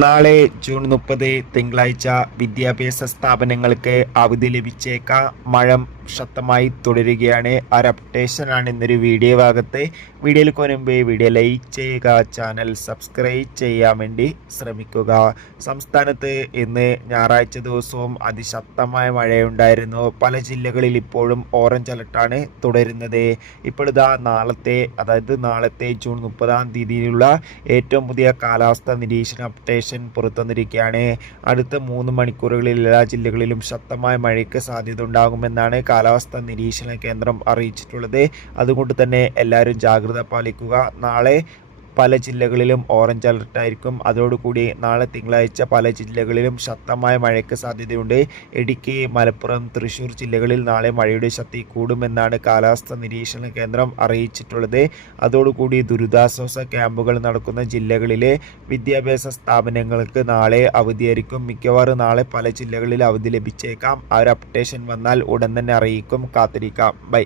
നാളെ ജൂൺ 30 തിങ്കളാഴ്ച വിദ്യാഭ്യാസ സ്ഥാപനങ്ങൾക്ക് അവധി ലഭിച്ചേക്കാം. മഴ ശക്തമായി തുടരുകയാണ്. ഒരു അപ്ഡേഷനാണ് ഇന്നൊരു വീഡിയോ ഭാഗത്ത്. വീഡിയോയിൽ മുൻപ് വീഡിയോ ലൈക്ക് ചെയ്യുക, ചാനൽ സബ്സ്ക്രൈബ് ചെയ്യാൻ വേണ്ടി ശ്രമിക്കുക. സംസ്ഥാനത്ത് ഇന്ന് ഞായറാഴ്ച ദിവസവും അതിശക്തമായ മഴയുണ്ടായിരുന്നു. പല ജില്ലകളിൽ ഇപ്പോഴും ഓറഞ്ച് അലർട്ടാണ് തുടരുന്നത്. ഇപ്പോഴിതാ നാളത്തെ ജൂൺ 30 ഏറ്റവും പുതിയ കാലാവസ്ഥ നിരീക്ഷണ അപ്ഡേഷൻ പുറത്തുവന്നിരിക്കുകയാണ്. അടുത്ത 3 മണിക്കൂറുകളിൽ എല്ലാ ജില്ലകളിലും ശക്തമായ മഴയ്ക്ക് സാധ്യത ഉണ്ടാകുമെന്നാണ് കാലാവസ്ഥാ നിരീക്ഷണ കേന്ദ്രം അറിയിച്ചിട്ടുള്ളത്. അതുകൊണ്ട് തന്നെ എല്ലാവരും ജാഗ്രത പാലിക്കുക. നാളെ പല ജില്ലകളിലും ഓറഞ്ച് അലർട്ടായിരിക്കും. അതോടുകൂടി നാളെ തിങ്കളാഴ്ച പല ജില്ലകളിലും ശക്തമായ മഴയ്ക്ക് സാധ്യതയുണ്ട്. ഇടുക്കി, മലപ്പുറം, തൃശ്ശൂർ ജില്ലകളിൽ നാളെ മഴയുടെ ശക്തി കൂടുമെന്നാണ് കാലാവസ്ഥാ നിരീക്ഷണ കേന്ദ്രം അറിയിച്ചിട്ടുള്ളത്. അതോടുകൂടി ദുരിതാശ്വാസ ക്യാമ്പുകൾ നടക്കുന്ന ജില്ലകളിലെ വിദ്യാഭ്യാസ സ്ഥാപനങ്ങൾക്ക് നാളെ അവധിയായിരിക്കും. മിക്കവാറും നാളെ പല ജില്ലകളിൽ അവധി ലഭിച്ചേക്കാം. ആ ഒരു അപ്ഡേഷൻ വന്നാൽ ഉടൻ തന്നെ അറിയിക്കും. കാത്തിരിക്കാം. ബൈ.